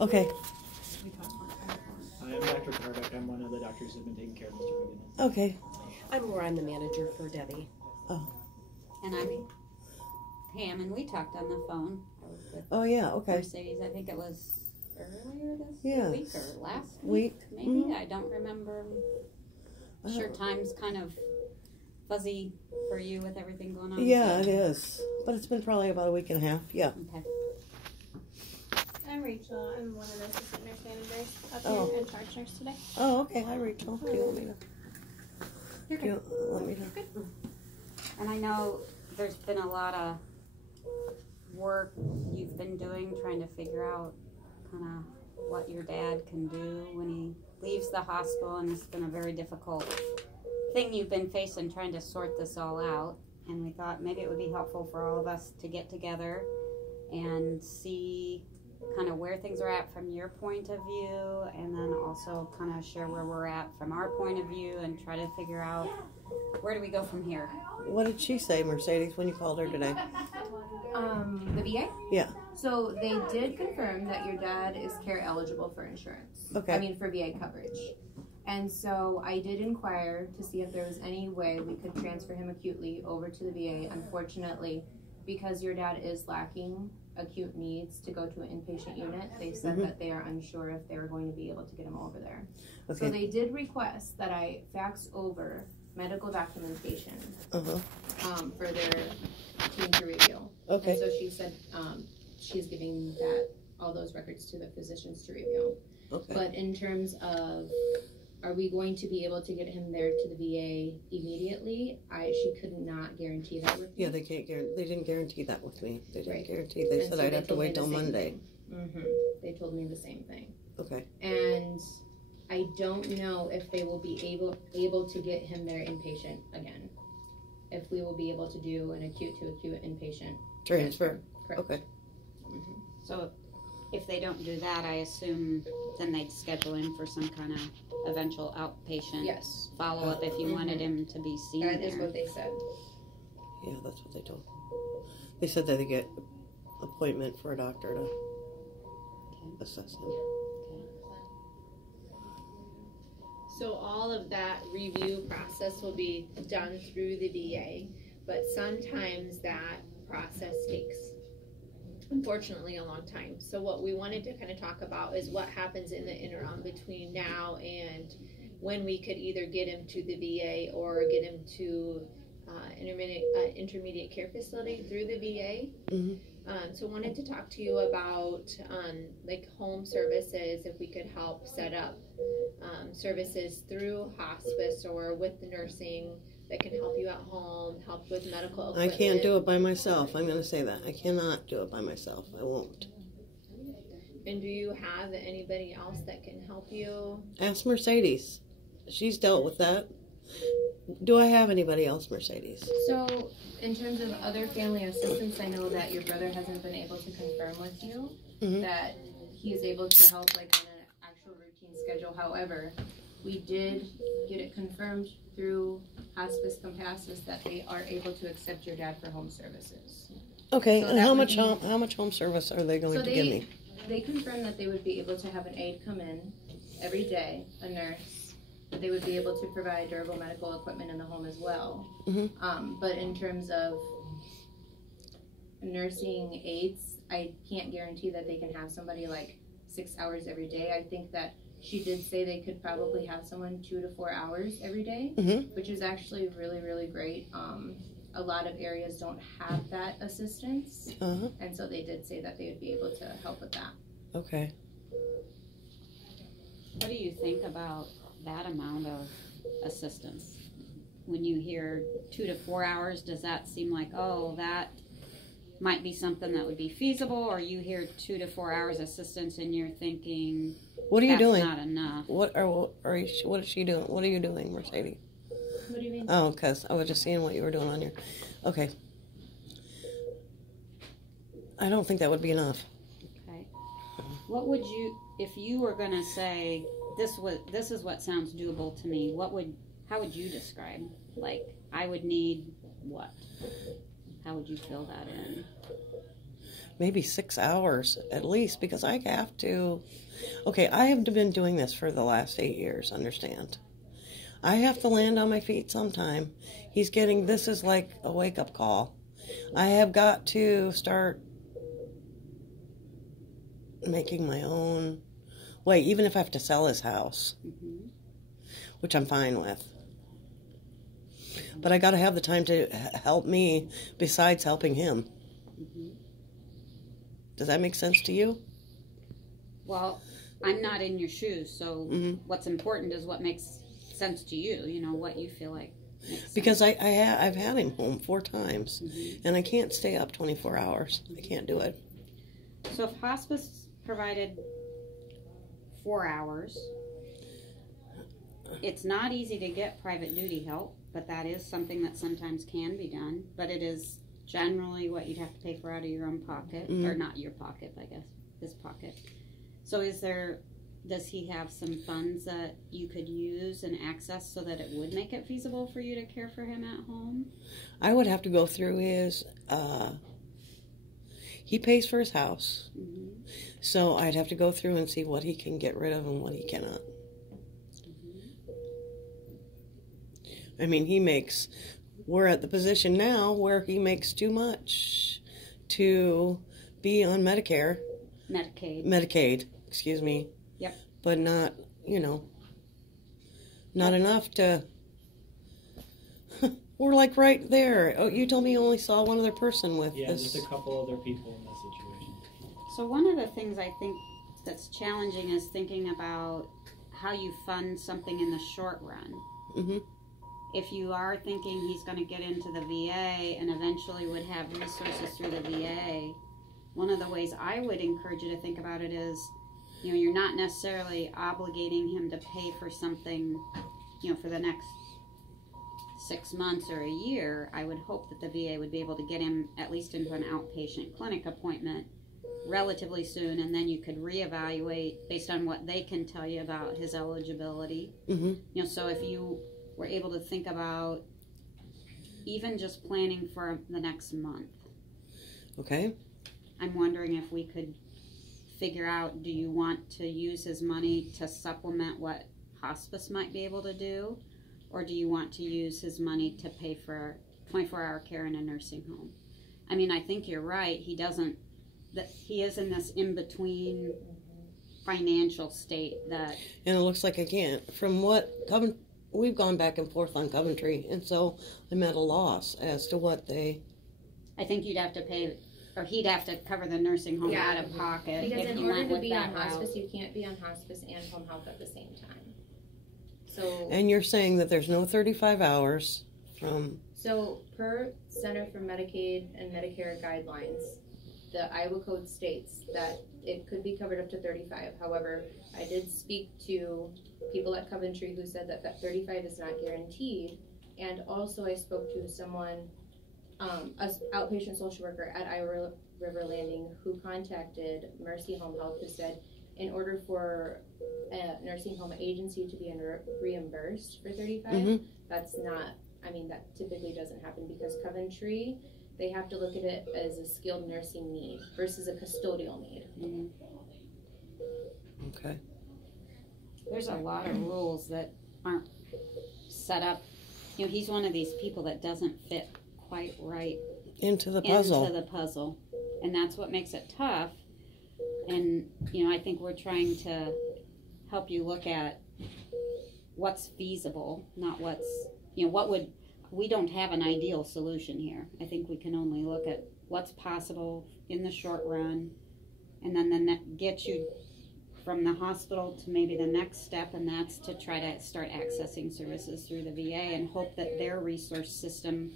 Okay. I'm Dr. Carduck. I'm one of the doctors who've been taking care of Mr. Wiggins. Okay. I'm Laura. I'm the manager for Debbie. Oh. And I'm Pam, and we talked on the phone. I was with Yeah, okay. Mercedes. I think it was earlier this Yeah. week or last week, maybe. Mm-hmm. I don't remember. Sure, time's kind of fuzzy for you with everything going on. Yeah, it is. But it's been probably about a week and a half. Yeah. Okay. I'm Rachel. I'm one of the assistant nurse managers up Oh. here and charge nurse today. Oh, okay. Hi, Rachel. Do you want me to? You're Do you want me to? And I know there's been a lot of work you've been doing trying to figure out kind of what your dad can do when he leaves the hospital, and it's been a very difficult thing you've been facing trying to sort this all out. And we thought maybe it would be helpful for all of us to get together and see kind of where things are at from your point of view, and then also kind of share where we're at from our point of view and try to figure out where do we go from here. What did she say, Mercedes, when you called her today? The VA? Yeah. So they did confirm that your dad is care eligible for insurance. Okay. I mean, for VA coverage. And so I did inquire to see if there was any way we could transfer him acutely over to the VA. Unfortunately, because your dad is lacking acute needs to go to an inpatient unit, they said that they are unsure if they're going to be able to get him over there. Okay. So they did request that I fax over medical documentation for their team to review. Okay. And so she said she's giving that all those records to the physicians to review. Okay. But in terms of, are we going to be able to get him there to the VA immediately? She could not guarantee that with me. Yeah, they can't guarantee. They didn't guarantee that with me. They didn't Right. guarantee. They And said so I'd they have to told me wait the till same Monday. They told me the same thing. Okay. And I don't know if they will be able to get him there inpatient again. If we will be able to do an acute to acute inpatient Transfer. Correct. Okay. So if they don't do that, I assume then they'd schedule him for some kind of eventual outpatient Yes. follow-up if you wanted him to be seen That is there. what they said. Yeah, that's what they told me. They said that they get appointment for a doctor to assess him. So all of that review process will be done through the VA, but sometimes that process takes, unfortunately, a long time. So what we wanted to kind of talk about is what happens in the interim between now and when we could either get him to the VA or get him to intermediate care facility through the VA. So wanted to talk to you about like home services, if we could help set up services through hospice or with the nursing that can help you at home, help with medical equipment. I can't do it by myself. I'm going to say that. I cannot do it by myself. I won't. And do you have anybody else that can help you? Ask Mercedes. She's dealt with that. Do I have anybody else, Mercedes? So, in terms of other family assistance, I know that your brother hasn't been able to confirm with you that he is able to help like on an actual routine schedule. However, we did get it confirmed through Hospice Compassus that they are able to accept your dad for home services. Okay, So and that how would much be- how much home service are they going to give me? They confirmed that they would be able to have an aide come in every day, a nurse, that they would be able to provide durable medical equipment in the home as well. But in terms of nursing aides, I can't guarantee that they can have somebody like 6 hours every day. I think that she did say they could probably have someone 2 to 4 hours every day, which is actually really, really great. A lot of areas don't have that assistance, and so they did say that they would be able to help with that. Okay. What do you think about that amount of assistance? When you hear 2 to 4 hours, does that seem like, oh, that might be something that would be feasible? Or you hear 2 to 4 hours assistance and you're thinking, What are you that's doing? not enough? What is she doing? What are you doing, Mercedes? What do you mean? Oh, because I was just seeing what you were doing on your. Okay. I don't think that would be enough. Okay. What would you, if you were going to say, this is what sounds doable to me, how would you describe? Like, I would need what? How would you fill that in? maybe 6 hours at least, because I have to. Okay, I have been doing this for the last 8 years, understand? I have to land on my feet sometime. This is like a wake-up call. I have got to start making my own way, even if I have to sell his house, which I'm fine with. But I got to have the time to help me besides helping him. Does that make sense to you? Well, I'm not in your shoes, so what's important is what makes sense to you. You know, what you feel like makes sense. Because I've had him home 4 times, and I can't stay up 24 hours. I can't do it. So if hospice provided 4 hours, it's not easy to get private duty help, but that is something that sometimes can be done. But it is generally what you'd have to pay for out of your own pocket, or not your pocket, I guess, his pocket. So does he have some funds that you could use and access so that it would make it feasible for you to care for him at home? I would have to go through his, he pays for his house. So I'd have to go through and see what he can get rid of and what he cannot. I mean, we're at the position now where he makes too much to be on Medicaid, excuse me. Yep. But not, not enough to, we're like right there. Oh, you told me you only saw one other person with Yeah, this. just a couple other people in this situation. So one of the things I think that's challenging is thinking about how you fund something in the short run. If you are thinking he's going to get into the VA and eventually would have resources through the VA, one of the ways I would encourage you to think about it is, you're not necessarily obligating him to pay for something, for the next 6 months or a year. I would hope that the VA would be able to get him at least into an outpatient clinic appointment relatively soon, and then you could reevaluate based on what they can tell you about his eligibility. So if you were able to think about even just planning for the next month. Okay. I'm wondering if we could figure out, do you want to use his money to supplement what hospice might be able to do? Or do you want to use his money to pay for 24-hour care in a nursing home? I mean, I think you're right. He is in this in-between financial state that... And it looks like I can't. From what we've gone back and forth on Coventry, and so I'm at a loss as to what they... I think you'd have to pay, or he'd have to cover the nursing home out of pocket. Because if in you order went to with be that on route. hospice, you can't be on hospice and home health at the same time. So. And you're saying that there's no 35 hours from... So per Center for Medicaid and Medicare guidelines, the Iowa Code states that it could be covered up to 35. However, I did speak to people at Coventry who said that 35 is not guaranteed. And also I spoke to someone, an outpatient social worker at Iowa River Landing, who contacted Mercy Home Health, who said in order for a nursing home agency to be reimbursed for 35, that's not, that typically doesn't happen because Coventry, they have to look at it as a skilled nursing need versus a custodial need. Okay. There's a lot of rules that aren't set up. He's one of these people that doesn't fit quite right into the puzzle. And that's what makes it tough. And, I think we're trying to help you look at what's feasible, not what's, we don't have an ideal solution here. I think we can only look at what's possible in the short run, and then get you from the hospital to maybe the next step, and that's to try to start accessing services through the VA and hope that their resource system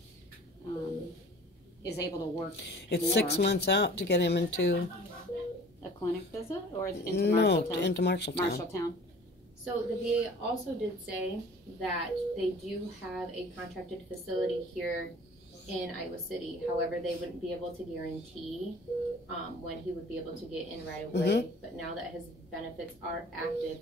is able to work. It's more. 6 months out to get him into a clinic visit or into Marshalltown? No, into Marshalltown. Marshalltown. So the VA also did say that they do have a contracted facility here in Iowa City. However, they wouldn't be able to guarantee when he would be able to get in right away. But now that his benefits are active,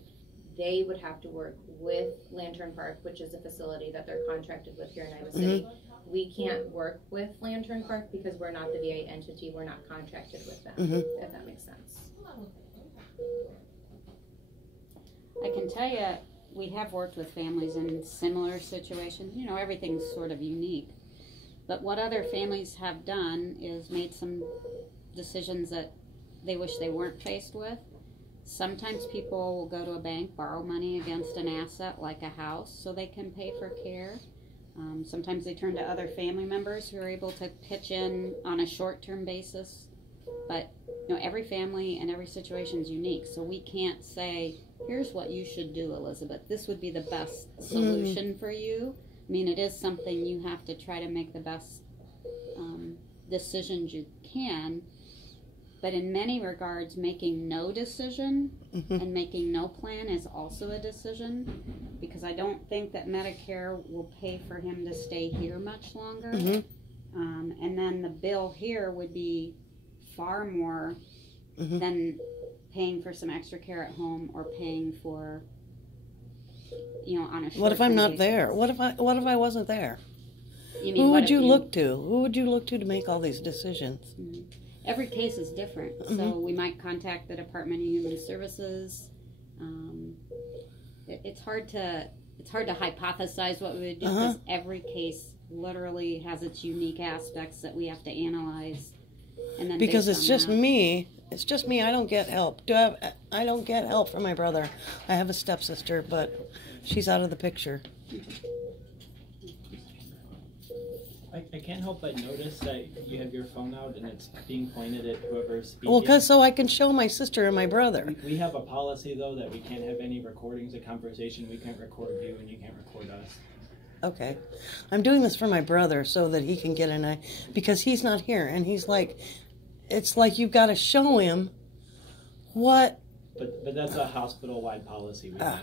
they would have to work with Lantern Park, which is a facility that they're contracted with here in Iowa City. we can't work with Lantern Park because we're not the VA entity. We're not contracted with them, if that makes sense. I can tell you, we have worked with families in similar situations. You know, everything's sort of unique. But what other families have done is made some decisions that they wish they weren't faced with. Sometimes people will go to a bank, borrow money against an asset like a house so they can pay for care. Sometimes they turn to other family members who are able to pitch in on a short-term basis. But you know, every family and every situation is unique, so we can't say, here's what you should do, Elizabeth. This would be the best solution for you. I mean, it is something you have to try to make the best decisions you can. But in many regards, making no decision and making no plan is also a decision, because I don't think that Medicare will pay for him to stay here much longer. And then the bill here would be far more than paying for some extra care at home or paying for, you know, on a short-term What if I'm not basis. there? What if I wasn't there? You mean, Who what would if you look to? Who would you look to make all these decisions? Every case is different, so we might contact the Department of Human Services. It's hard to hypothesize what we would do, because every case literally has its unique aspects that we have to analyze. And then Because based it's on just that- me. It's just me. I don't get help. I don't get help from my brother. I have a stepsister, but she's out of the picture. I can't help but notice that you have your phone out and it's being pointed at whoever's speaking. Well, because so I can show my sister and my brother. We have a policy, though, that we can't have any recordings of conversation. We can't record you and you can't record us. Okay. I'm doing this for my brother so that he can get an eye, because he's not here, and he's like, it's like you've got to show him what. But that's a hospital-wide policy we have.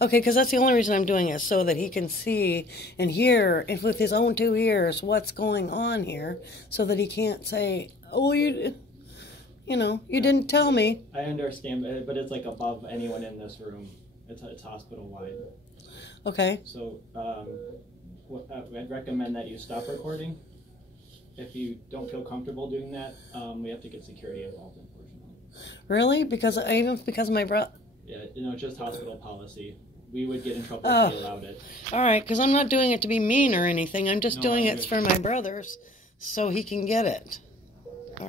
Okay, because that's the only reason I'm doing it, so that he can see and hear, if with his own 2 ears, what's going on here, so that he can't say, "Oh, you didn't tell me." I understand, but it's like above anyone in this room. It's hospital-wide. Okay. So I'd recommend that you stop recording. If you don't feel comfortable doing that, we have to get security involved, unfortunately. Really? Because my brother. Yeah, it's just hospital policy. We would get in trouble Oh. if we allowed it. All right, because I'm not doing it to be mean or anything. I'm just No, doing I it for my brother's, so he can get it.